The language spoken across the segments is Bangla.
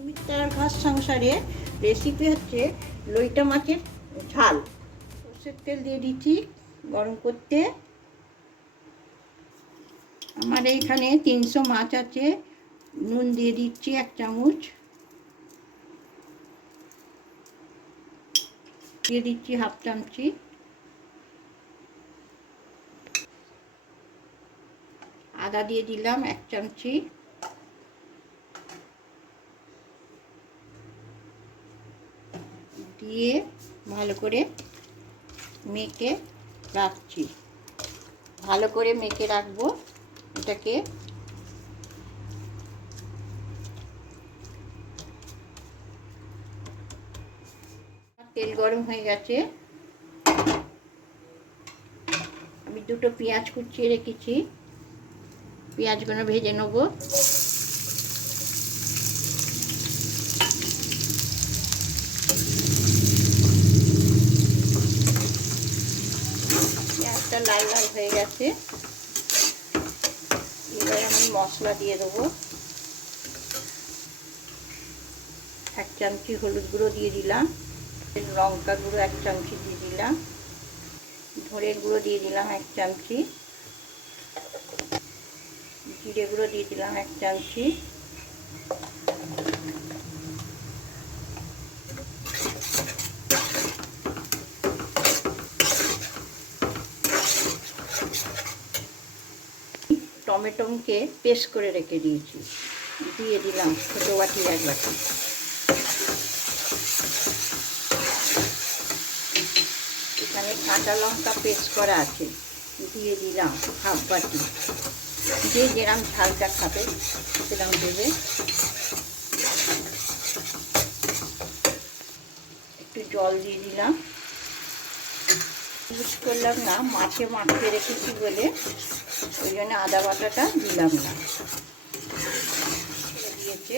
সুমিত্রার ঘাস সংসারে রেসিপি হচ্ছে লইটা মাছের ঝাল। সর্ষের তেল দিয়ে দিচ্ছি গরম করতে। আমার এইখানে তিনশো মাছ আছে। নুন দিয়ে দিচ্ছি এক চামচ। দিয়ে দিচ্ছি হাফ চামচি। আদা দিয়ে দিলাম এক চামচি। দিয়ে ভালো করে মেখে রাখছি। ভালো করে মেখে রাখব এটাকে। তেল গরম হয়ে গেছে। আমি দুটো পেঁয়াজ কুচিয়ে রেখেছি। পেঁয়াজগুলো ভেজে নেব। লাল লাল হয়ে গেছে। এবার আমি মশলা দিয়ে দেবো। এক চামচি হলুদ গুঁড়ো দিয়ে দিলাম। লঙ্কা গুঁড়ো এক চামচি দিয়ে দিলাম। ধরের গুঁড়ো দিয়ে দিলাম এক চামচি। জিরে গুঁড়ো দিয়ে দিলাম এক চামচি। টমেটোকে পেস্ট করে রেখে দিয়েছি। দিয়ে দিলাম ছোটো বাটির এক বাটি। এখানে কাঁচা লঙ্কা পেস্ট করা আছে। দিয়ে দিলাম হাফ বাটি। যে যেরম ঝালটা খাবে সেরকম দেবে। একটু জল দিয়ে দিলাম। ইউজ করলাম না, মাছে মাখিয়ে রেখেছি বলে। ওই জন্য আদা বাটাটা দিলাম না। দিয়েছে।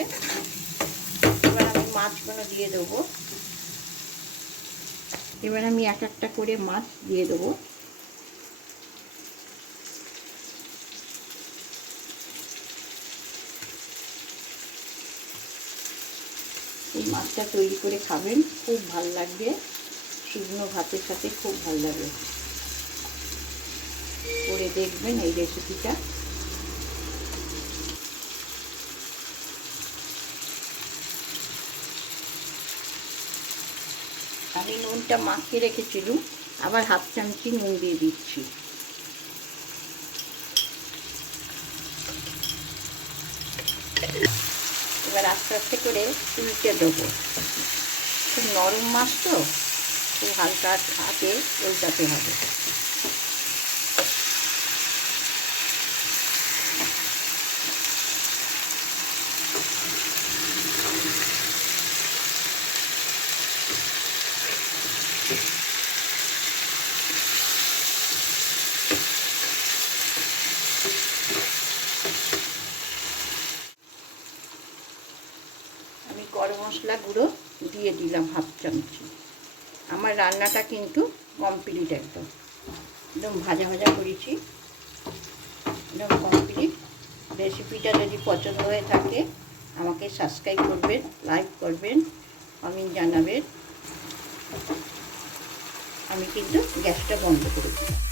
এবার আমি মাছগুলো দিয়ে দেবো। এবার আমি এক একটা করে মাছ দিয়ে দেবো। এই মাছটা তৈরি করে খাবেন। খুব ভালো লাগবে। শুকনো ভাতের সাথে খুব ভালো লাগে করে দেখবেন এই রেসিপিটা। আমি নুনটা মাখিয়ে রেখেছিলাম, আবার হাফ চামচি নুন দিয়ে দিচ্ছি। এবার আস্তে আস্তে করে উল্টে দেবো। খুব নরম মাছ তো, খুব হালকা হাতে উল্টাতে হবে আমি গরম মশলা গুঁড়ো দিয়ে দিলাম হাফ চামচি। আমার রান্নাটা কিন্তু কমপ্লিট একদম। একদম ভাজা ভাজা করেছি। একদম কমপ্লিট রেসিপিটা যদি পছন্দ হয়ে থাকে, আমাকে সাবস্ক্রাইব করবেন লাইক করবেন কমেন্ট জানাবেন। আমি কিন্তু গ্যাসটা বন্ধ করে দিই